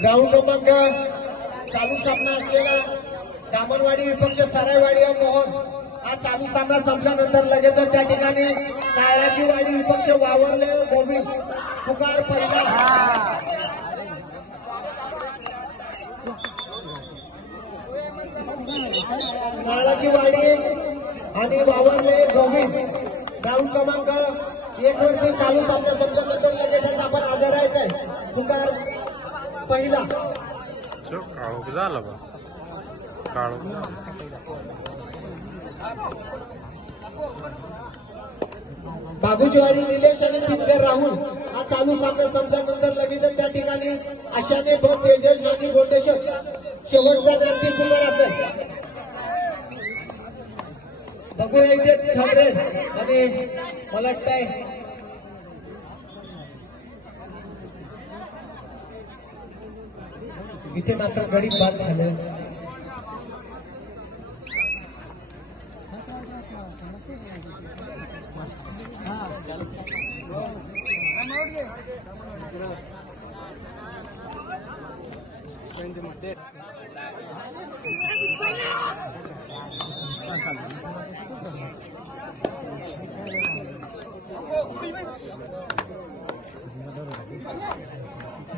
Ground क्रमांक चालू सामना असलेला दामनवाडी विपक्ष सरायवाडी मोहन हा चालू सामना संपल्यानंतर लगेच त्या ठिकाणी नारळाची वाडी विपक्ष वावरले गोविंद पुकार पहिला नारळाची वाडी आणि वावरले गोविंद ग्राउंड क्रमांक 1 वरती चालू सामना संपल्यानंतर लगेच आपण हजर राहायचंय पुकार पहिला काळोख झाला बा काळोख बाबूजीवाडी निलेश आणि टिपकर राहुल हा चालू सामना संपल्यानंतर लगेच त्या ठिकाणी आशाने भट तेजस आणि गोटेश्वर शेवटचा गर्दी पुनर असेल बघूया इथे ठरले आणि मला वाटतंय इथे मात्र गडी बाद झाले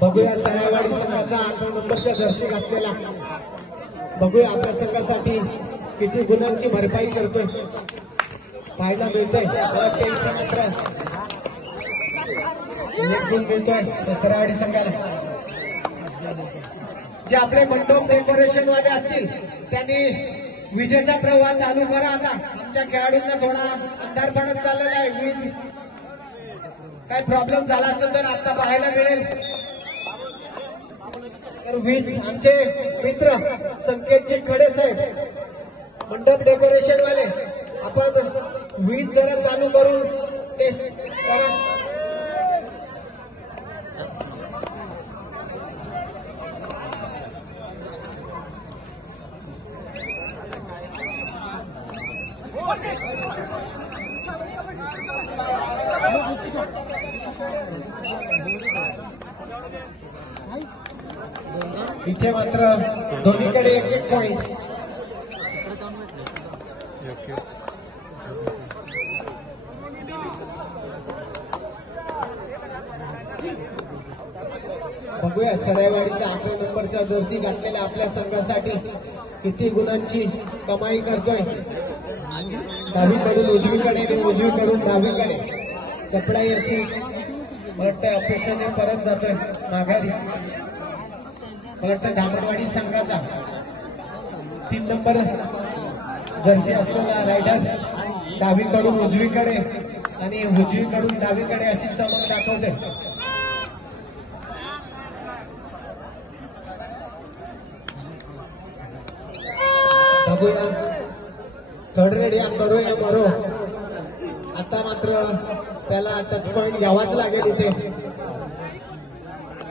बघूया सरायवाडी संघाचा 8 नंबरच्या जर्सी घातलेला बघूया आपल्या संघासाठी किती गुणांची भरपाई करतोय पाहायला मिळतोय मात्र एक गुण मिळतोय सरायवाडी संघाला जे आपले मंडप डेकोरेशन वाले असतील त्यांनी विजेचा प्रवाह चालू करा आता आमच्या खेळाडूंना थोडा अंधार पडत चाललेला आहे वीज काय प्रॉब्लेम झाला असेल तर आता पाहायला मिळेल तर वीज आमचे मित्र संकेतचे खडे साहेब मंडप डेकोरेशन वाले आपण वीज जरा चालू करून टेस्ट करा इथे मात्र दोन्हीकडे 1-1 पॉइंट बघूया सरायवाडीच्या 8 नंबरच्या जर्सी घातलेल्या आपल्या संघासाठी किती गुणांची कमाई करतोय. डावीकडून उजवीकडे आणि उजवीकडून डावीकडे चपळाई अशी वाटतं अपेक्षेने परत जातोय माघारी. मला वाटतं धामणवाडी संघाचा 3 नंबर जर्सी असलेला रायडर डावीकडून उजवीकडे आणि उजवीकडून डावीकडे अशी चमक दाखवते. बघूया थर्ड रेड या करूया मरो. आता मात्र त्याला टच पॉइंट घ्यावाच लागेल इथे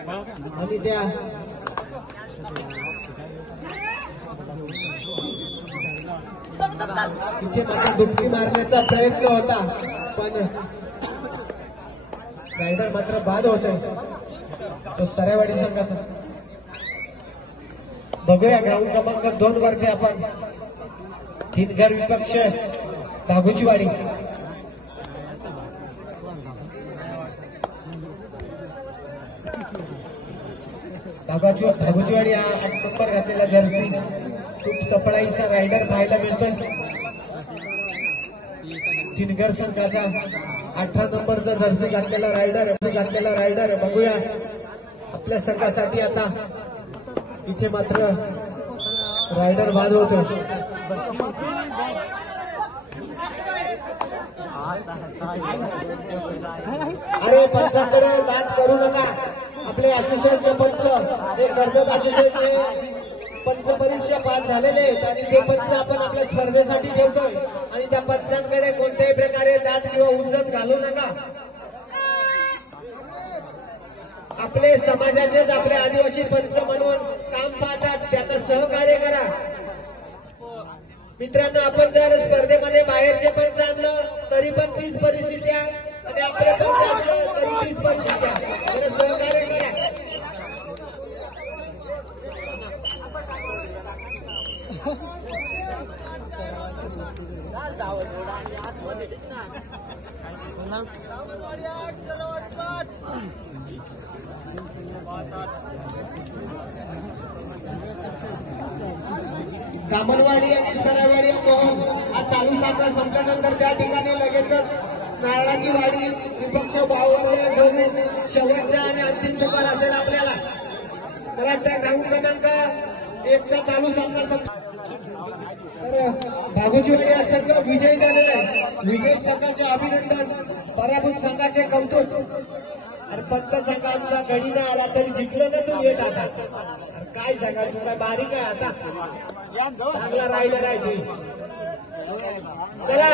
आणि त्या इथे मात्र दुपटी मारण्याचा प्रयत्न होता पण रायडर मात्र बाद होतोय तो सरायवाडी संघाचा. बघूया ग्राउंड क्रमांक 2 वरती आपण धनगर विपक्ष भागोजीवाडी. भागोजीवाडी हा 8 नंबर घातलेला जर्सी खूप चपळाईचा रायडर पाहायला मिळतोय. धनगर संघाचा 18 नंबरचा जर्सी घातलेला रायडर बघूया आपल्या संघासाठी आता इथे मात्र रायडर बाद होतो. अरे पंचांकडे दाद करू नका. आपले असोसिएशनचे पंच हे कर्जत असोसिएशनचे पंच परीक्षा पास झालेले आहेत आणि ते पंच आपण आपल्या स्पर्धेसाठी ठेवतोय आणि त्या पंचांकडे कोणत्याही प्रकारे दाद किंवा उज्जत घालू नका. आपले समाजाचेच आपले आदिवासी पंच म्हणून काम पाहतात त्यांना सहकार्य करा. मित्रांनो आपण जर स्पर्धेमध्ये बाहेरचे पंच आणलं तरी पण तीच परिस्थिती आहे आणि आपले पंच आणलं तरी तीच परिस्थिती आहे. त्यांना सहकार्य करा. दामनवाडी आणि सरायवाडी मोहन हा चालू सामना संपल्यानंतर त्या ठिकाणी लगेचच नारळाची वाडी विपक्ष वावरले दोन शेवटचा आणि अंतिम पुकार असेल आपल्याला. मला वाटतं ग्राउंड क्रमांक 1चा चालू सामना तर भागोजीवाडी हा संघ विजयी झालेला आहे. विजय संघाचे अभिनंदन, पराभूत संघाचे कौतुक. अरे फक्त संघ आमचा गडी नाही आला तरी जिंकलं ना तू वेट आता. काय सांगा तू काय बारीक आहे आता चांगला राहिलं राहायचे. चला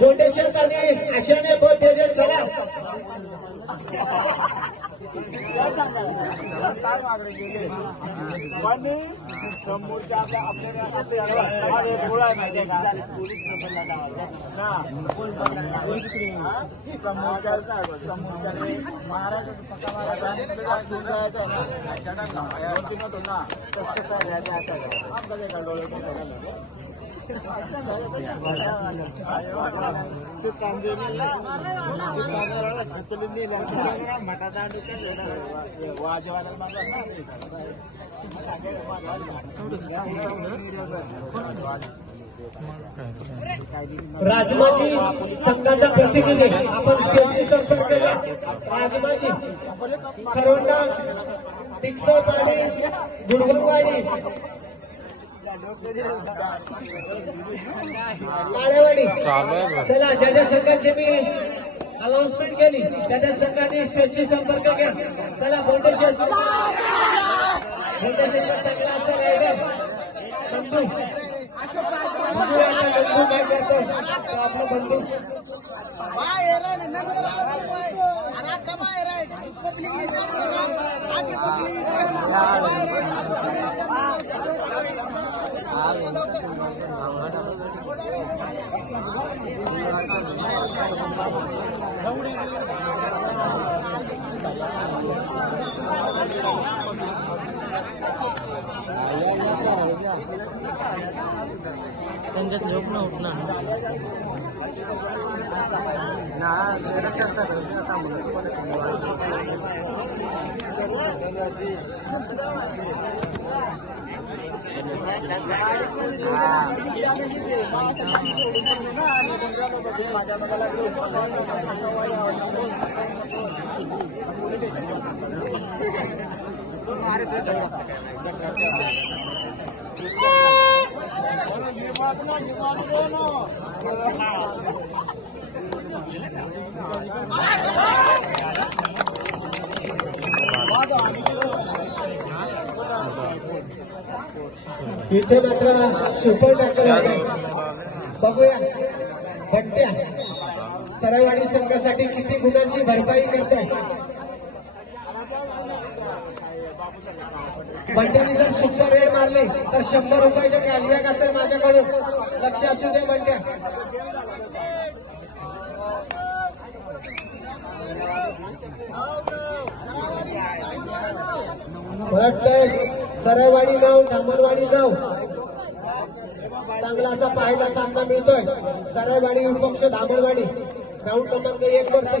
गोटेश्वर आणि आशाने बोल द्यायचे. चला राजमाची संघाचा प्रतिनिधी आपण स्टेजशी संपर्क केला. राजमाची खरवंडा टिकसोत आणि गुडगुडवाडी काळेवाडी. चला ज्या ज्या संघाची मी अनाउन्समेंट केली त्या त्या संघाने स्टेजशी संपर्क घ्या. चला फाउंडेशन चांगला असा रायडर बंधू बंधू काय करतो आपला बंधू त्यांच्यात लोक न उठणार. इथे मात्र सुपर टॅकल आहे. बघूया बट्ट्या सरायवाडी संघासाठी किती गुणांची भरपाई करतोय. बंट्याने जर सुपर रेड मारले तर 100 रुपयाचे कॅशबॅक असेल माझ्याकडून. लक्ष असू दे बंट्या. वाटतंय सरायवाडी गाव धामणवाडी गाव चांगला असा पाहायला सामना मिळतोय. सरायवाडी विपक्ष धामणवाडी ग्राउंड क्रमांक 1 वरती.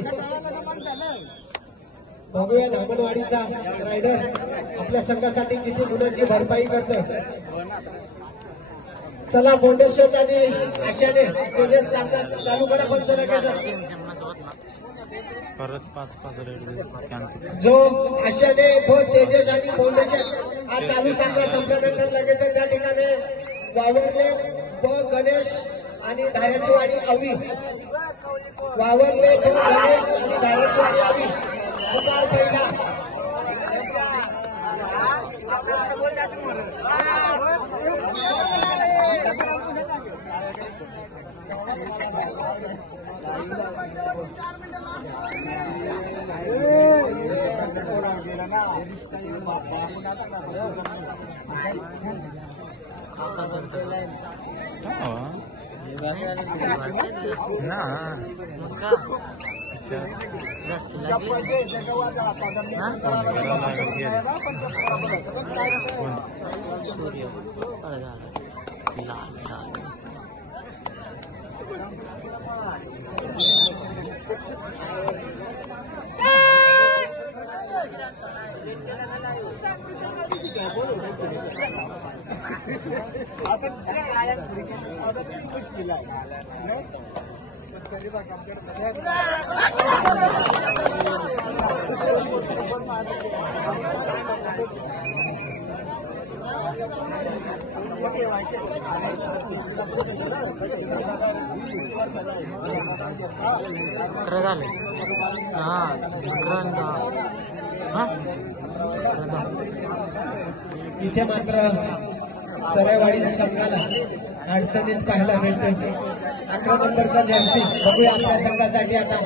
बघूया धामणवाडीचा रायडर आपल्या संघासाठी किती गुणांची भरपाई करतोय. चला बोंडेश्वर आणि आशाने तेजस सामना चालू करा. पंचनाक्याचा परत 5-5 रेड जो आशाने तो तेजस आणि बोंडेश्वर हा चालू सामना संपल्यानंतर लगेच त्या ठिकाणी वावरले व गणेश आणि धाराची वाडी अवी. वावरले तो गणेश आणि धाराची वाडी अवी. पुकार पहिला ना सूर्य इथे मात्र सरायवाडी संघाला अडचणीत पाहायला मिळते. 11 नंबरचा जर्सी बघूया आपल्या संघासाठी आता